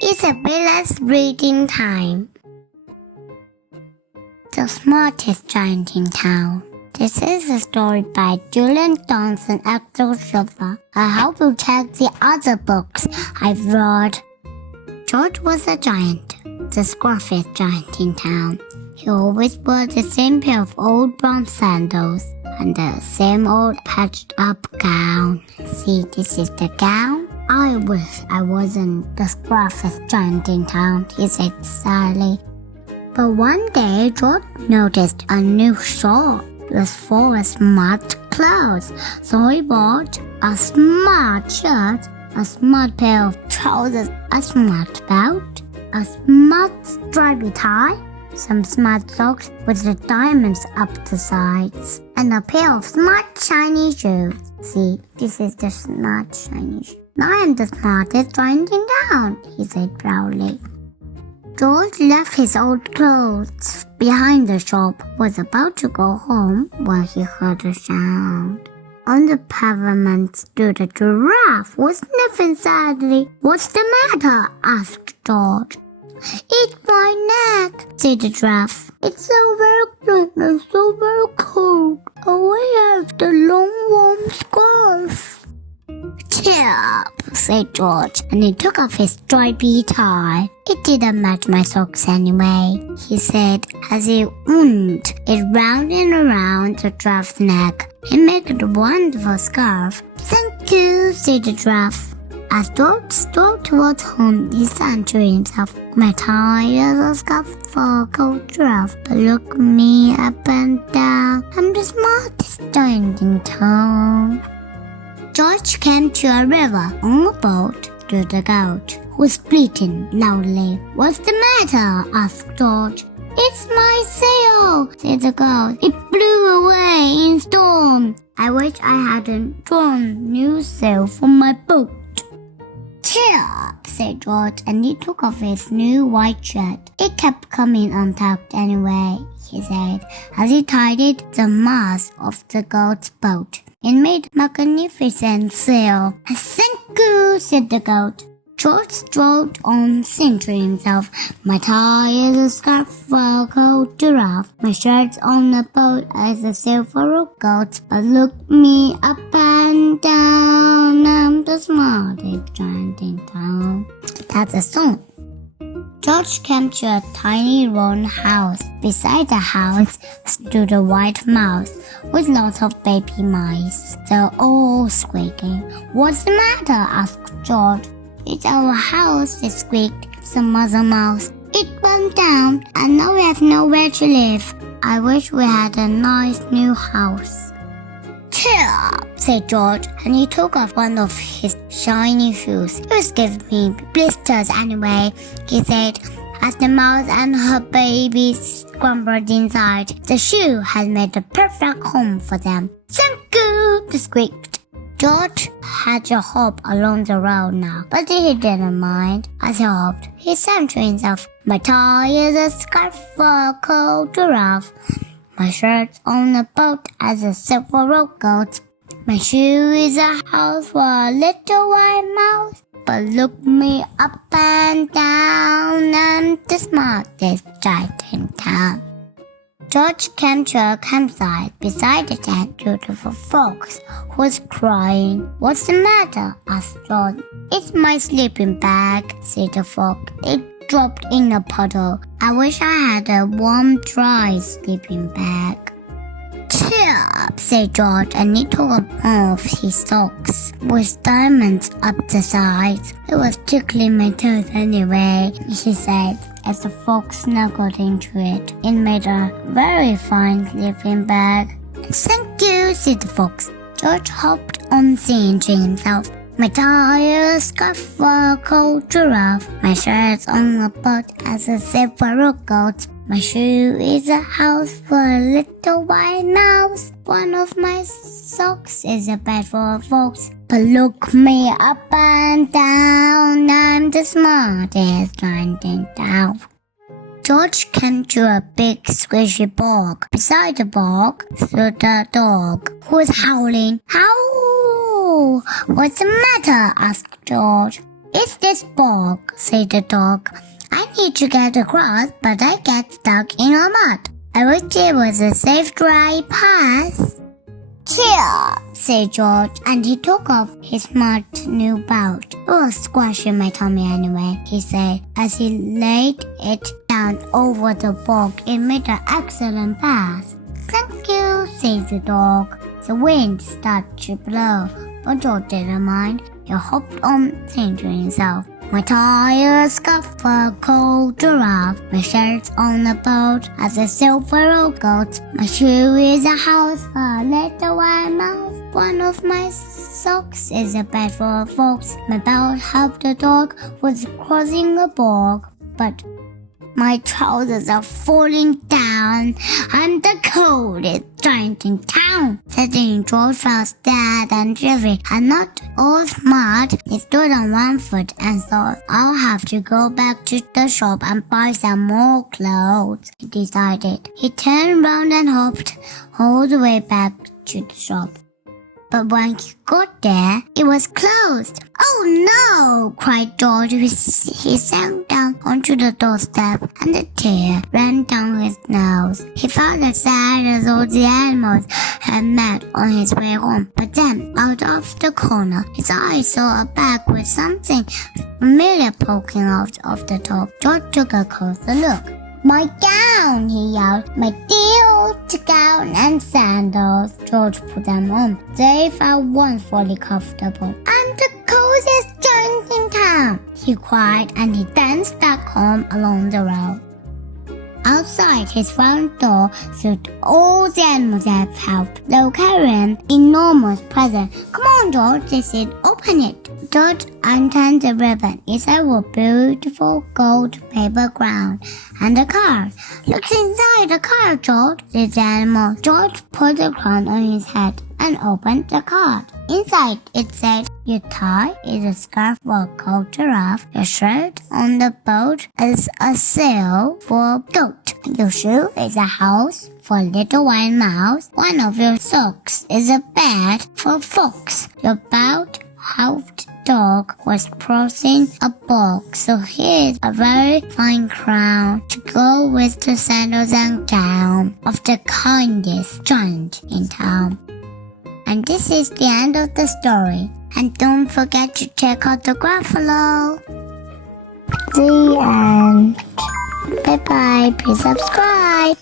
Yolanda&Isabella's reading time. The smartest giant in town. This is a story by Yolanda&Isabella. I hope you check the other books I've read. George was a giant, the scruffiest giant in town. He always wore the same pair of old brown sandals and the same old patched-up gown. See, this is the gown. I wish I wasn't the scruffiest giant in town, he said sadly. But one day, George noticed a new shop was full of smart clothes, so he bought a smart shirt, a smart pair of trousers, a smart belt, a smart stripy tie, some smart socks with the diamonds up the sides, and a pair of smart shiny shoes. See, this is the smart shiny shoe. I am the smartest giant in town, he said proudly. George left his old clothes behind the shop, was about to go home when he heard a sound. On the pavement stood a giraffe, was sniffing sadly. "What's the matter?" asked George. "It's my neck," said the giraffe. "It's so very blunt and so very cold. I wish I had the long warm scarf." "Cheer up," said George, and he took off his stripy tie. "It didn't match my socks anyway," he said as he wound it round and around the giraffe's neck. "It makes a wonderful scarf." "Thank you," said the giraffe. As George strode towards home, he said to himself, "My tie is a scarf for a cold giraffe, but look me up and down. I'm the smartest giant in town." George came to a river. On a boat stood a goat, who was bleating loudly. "What's the matter?" asked George. "It's my sail," said the goat. "It blew away in storm. I wish I hadn't drawn new sail for my boat." "Cheer up," said George, and he took off his new white shirt. "It kept coming untucked anyway," he said, as he tidied the mast of the goat's boat. It made a magnificent sail. "Thank you," said the goat. George strode on, saying to himself, "My tie is a scarf for a cold giraffe. My shirt's on the boat as a sail for a goat. But look me up and down. I'm the smartest giant in town." That's a song. George came to a tiny round house. Beside the house stood a white mouse with lots of baby mice. They were all squeaking. "What's the matter?" asked George. "It's our house," they squeaked. The mother mouse. "It burned down, and now we have nowhere to live. I wish we had a nice new house." "Cheer up," said George, and he took off one of his shiny shoes. "Just give me blisters anyway," he said, as the mouse and her babies scrambled inside. The shoe had made a perfect home for them. "Thank you," they squeaked. George had to hop along the road now, but he didn't mind. As he hopped, he said to himself, "My tie is a scarf for a cold giraffe. My shirt's on a boat as a sail for a goat. My shoe is a house for a little white mouse. But look me up and down. I'm the smartest giant in town." George came to a campsite. Beside the tent stood a fox who was crying. "What's the matter?" asked George. "It's my sleeping bag," said the fox. "It dropped in a puddle. I wish I had a warm, dry sleeping bag." "Cheer up," said George, and he took off his socks with diamonds up the sides. "It was tickling my toes anyway," he said, as the fox snuggled into it. It made a very fine sleeping bag. "Thank you," said the fox. George hopped on, saying to himself, "My tie is a scarf for a cold giraffe. My shirt's on a boat as a sail for a goat. My shoe is a house for a little white mouse. One of my socks is a bed for a fox. But look me up and down. I'm the smartest giant in town." George came to a big squishy bog. Beside the bog stood a dog who was howling. "Howl! What's the matter?" asked George. "It's this bog," said the dog. "I need to get across, but I get stuck in a mud. I wish there was a safe dry path." "Here," said George, and he took off his smart new boat. "It was squashing my tummy anyway," he said, as he laid it down over the bog. "It made an excellent path." "Thank you," said the dog. The wind started to blow, but George didn't mind. He hopped on, saying to himself, "My tires scuff a cold giraffe. My shirt's on a boat as a silver goat. My shoe is a house for a little white mouse. One of my socks is a bed for folks. My belt helped the dog was crossing a bog. But my trousers are falling down. I'm the coldest giant in town." Suddenly George felt sad and dreary and not all smart. He stood on one foot and thought, "I'll have to go back to the shop and buy some more clothes," he decided. He turned round and hopped all the way back to the shop. But when he got there, it was closed. "Oh no!" cried George. He sank down onto the doorstep and a tear ran down his nose. He felt as sad as all the animals had met on his way home. But then, out of the corner, his eye saw a bag with something familiar poking out of the top. George took a closer look. "My gown!" he yelled. "My dear old gown and sandals." George put them on. They felt wonderfully comfortable. "I'm the coziest giant in town," he cried, and he danced back home along the road. Outside his front door stood all the animals that helped. They were carrying enormous presents. "Come on, George," they said. "Open it." George unturned the ribbon. Inside was a beautiful gold paper crown and a card. "Look inside the card, George," said the animal. George put the crown on his head and opened the card. Inside it said, "Your tie is a scarf for a cold giraffe. Your shirt on the boat is a sail for a goat. Your shoe is a house for a little white mouse. One of your socks is a bed for a fox. Your belt helped dog was crossing a bog. So here's a very fine crown to go with the sandals and gown of the kindest giant in town." And this is the end of the story. And don't forget to check out the graph below. The end. Bye bye. Please subscribe.